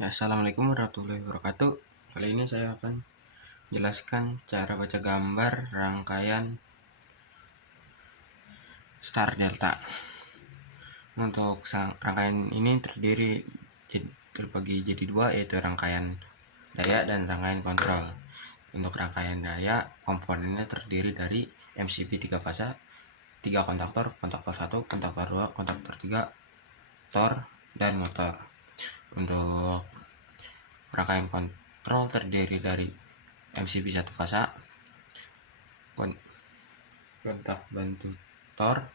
Ya, assalamualaikum warahmatullahi wabarakatuh. Kali ini saya akan jelaskan cara baca gambar rangkaian star delta. Untuk rangkaian ini terbagi jadi dua, yaitu rangkaian daya dan rangkaian kontrol. Untuk rangkaian daya, komponennya terdiri dari MCB 3 fasa, 3 kontaktor 1, kontaktor 2, kontaktor 3, tor, dan motor. Untuk rangkaian kontrol terdiri dari MCB 1 fasa, kontak bantu tor,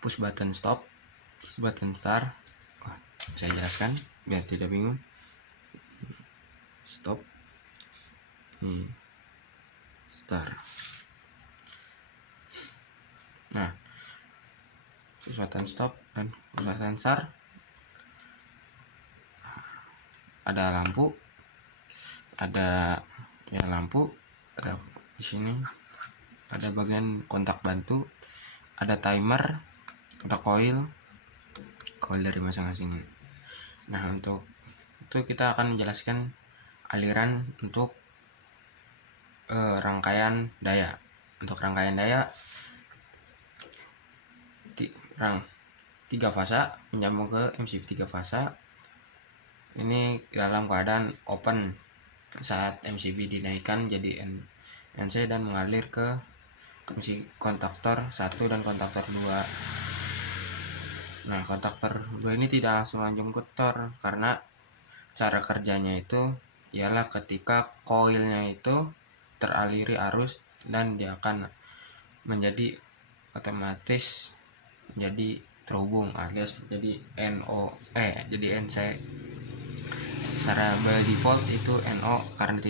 push button stop, push button start. Saya jelaskan biar tidak bingung. Stop, ini start. Nah, push button stop dan push button start. Ada lampu, ada lampu, ada di sini, ada bagian kontak bantu, ada timer, ada coil dari masing-masing. Nah, untuk itu kita akan menjelaskan aliran untuk rangkaian daya. Untuk rangkaian daya 3 fasa menyambung ke MCB 3 fasa. Ini dalam keadaan open saat MCB dinaikkan jadi NC dan mengalir ke kontaktor 1 dan kontaktor 2. Nah, kontaktor 2 ini tidak langsung lanjut ke tor, karena cara kerjanya itu ialah ketika koilnya itu teraliri arus dan dia akan menjadi otomatis menjadi terhubung alias jadi jadi NC. Secara by default itu NO karena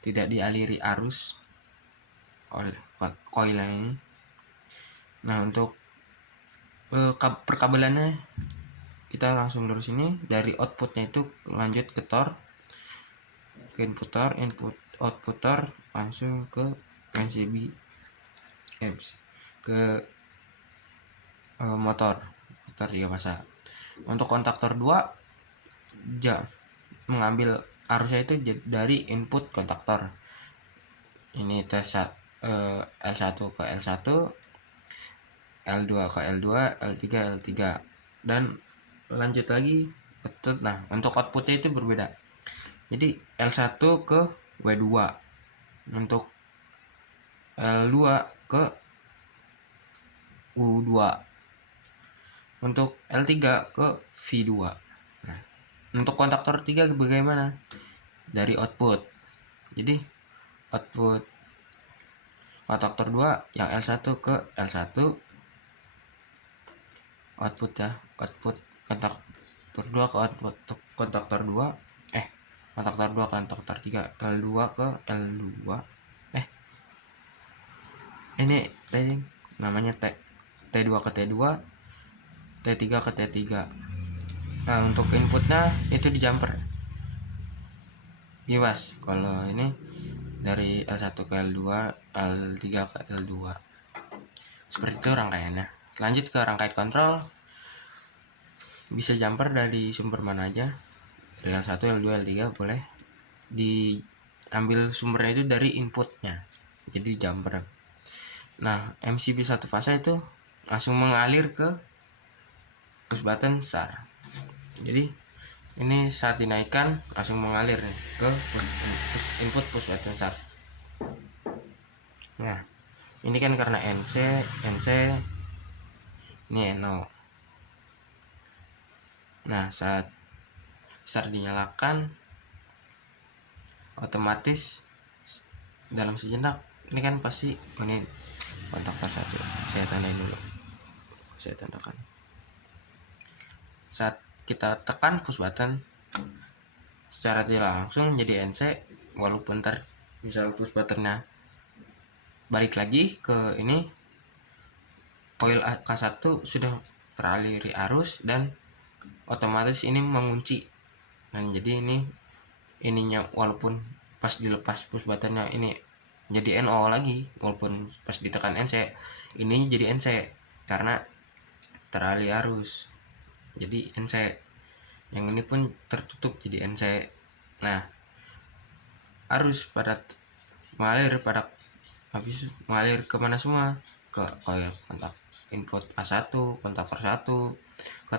tidak dialiri arus oleh koilnya ini. Nah, untuk perkabelannya kita langsung dari sini, dari outputnya itu lanjut ke tor, ke input tor, output tor langsung ke MCB ke motor 3 fasa. Untuk kontaktor 2 mengambil arusnya itu dari input kontaktor. Ini L1 ke L1, L2 ke L2, L3 L3, dan lanjut lagi. Nah, untuk outputnya itu berbeda. Jadi L1 ke W2, untuk L2 ke U2, untuk L3 ke V2. Nah, untuk kontaktor 3 bagaimana? Dari output. Jadi output kontaktor 2 yang L1 ke L1, output kontaktor 2 ke output kontaktor 2, kontaktor 2 ke kontaktor 3, L2 ke L2, ini namanya T2 ke T2, T3 ke T3. Nah, untuk inputnya itu di jumper bebas. Kalau ini dari L1 ke L2, L3 ke L2. Seperti itu rangkaiannya. Lanjut ke rangkaian kontrol. Bisa jumper dari sumber mana aja. Dari L1, L2, L3 boleh. Diambil sumbernya itu dari inputnya. Jadi jumper. Nah, MCB 1 fasa itu langsung mengalir ke push button start. Jadi ini saat dinaikkan langsung mengalir nih ke input push button start. Nah, ini kan karena NC ini NO. Nah, saat start dinyalakan otomatis dalam sejenak ini kan pasti ini kontaktor 1. Saya tandain dulu. Saya tandakan. Saat kita tekan push button secara tidak langsung menjadi NC, walaupun misal push buttonnya balik lagi ke ini, coil K1 sudah teraliri arus dan otomatis ini mengunci. Dan jadi ininya walaupun pas dilepas push buttonnya ini jadi NO lagi, walaupun pas ditekan NC ini jadi NC karena teralih arus jadi NC, yang ini pun tertutup jadi NC. Nah, arus mengalir kemana semua, ke coil kontak input A1, kontaktor 1, ke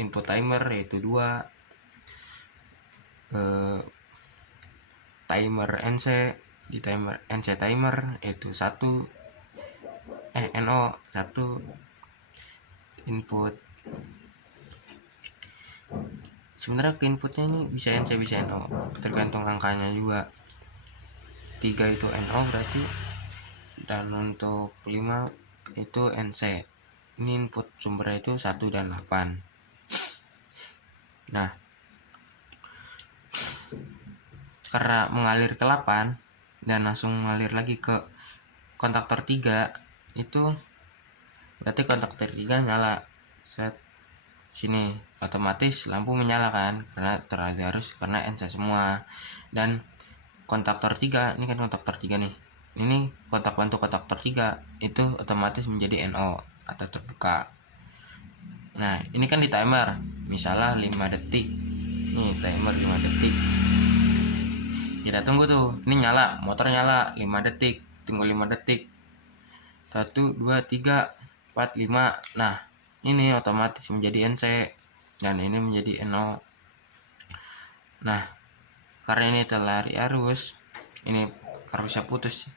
input timer yaitu 2, timer NC, di timer NC timer yaitu 1, NO 1, input. Sebenarnya ke inputnya ini bisa NC bisa NO, tergantung angkanya juga. 3 itu NO berarti, dan untuk 5 itu NC. Ini input sumbernya itu 1 dan 8. Nah, karena mengalir ke 8 dan langsung mengalir lagi ke kontaktor 3, itu berarti kontaktor 3 nyala. Set sini otomatis lampu menyala kan, karena teralih arus karena NC semua. Dan kontaktor 3, ini kan kontaktor 3 nih, ini kontak bantu kontaktor 3 itu otomatis menjadi NO atau terbuka. Nah, ini kan di timer misalnya 5 detik, nih timer 5 detik, kita tunggu tuh, ini nyala, motor nyala 5 detik, tunggu 5 detik, 1, 2, 3, 4, 5. Nah, ini otomatis menjadi NC dan ini menjadi NO. Nah, karena ini terlari arus, ini arusnya putus,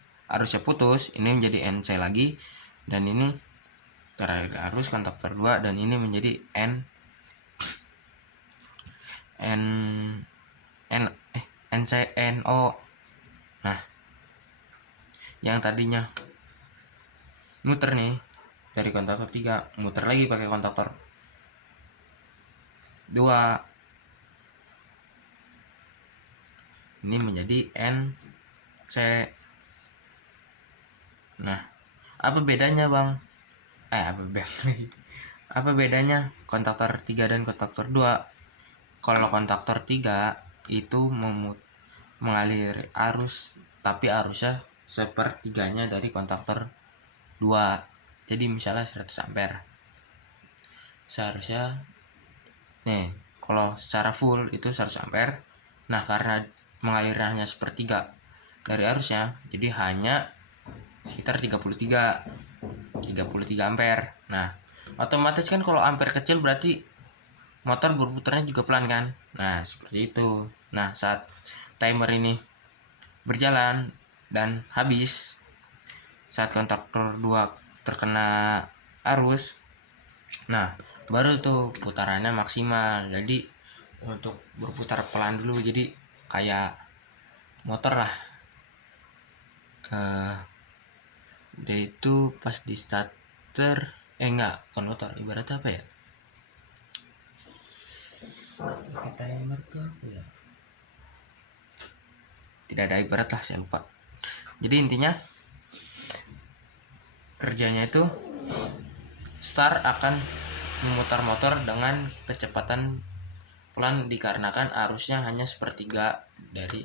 ini menjadi NC lagi, dan ini terlari arus kontaktor 2, dan ini menjadi NCNO. Nah, yang tadinya muter nih dari kontaktor 3 muter lagi pakai kontaktor 2, ini menjadi NC. Nah, apa bedanya bang? Apa bedanya kontaktor 3 dan kontaktor 2? Kalau kontaktor 3 itu mengalir arus, tapi arusnya sepertiganya dari kontaktor 2. Jadi misalnya 100 ampere. Seharusnya nih, kalau secara full itu 100 ampere. Nah, karena mengalirnya sepertiga dari arusnya, jadi hanya sekitar 33 ampere. Nah, otomatis kan kalau ampere kecil berarti motor berputarnya juga pelan kan. Nah, seperti itu. Nah, saat timer ini berjalan dan habis, saat kontaktor 2 terkena arus, nah baru tuh putarannya maksimal. Jadi untuk berputar pelan dulu, jadi kayak motor lah, dia itu pas di starter bukan motor, ibaratnya apa ya, pakai timer tuh apa ya, tidak ada ibarat lah, saya lupa. Jadi intinya kerjanya itu start akan memutar motor dengan kecepatan pelan dikarenakan arusnya hanya sepertiga dari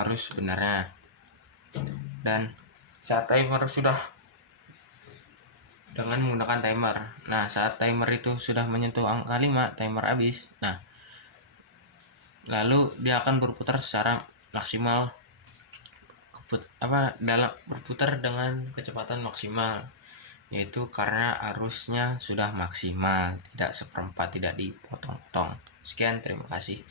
arus sebenarnya. Dan saat timer sudah dengan menggunakan timer, nah saat timer itu sudah menyentuh angka 5, timer habis. Nah, lalu dia akan berputar secara maksimal, berputar dengan kecepatan maksimal, yaitu karena arusnya sudah maksimal, tidak seperempat, tidak dipotong-potong. Sekian, terima kasih.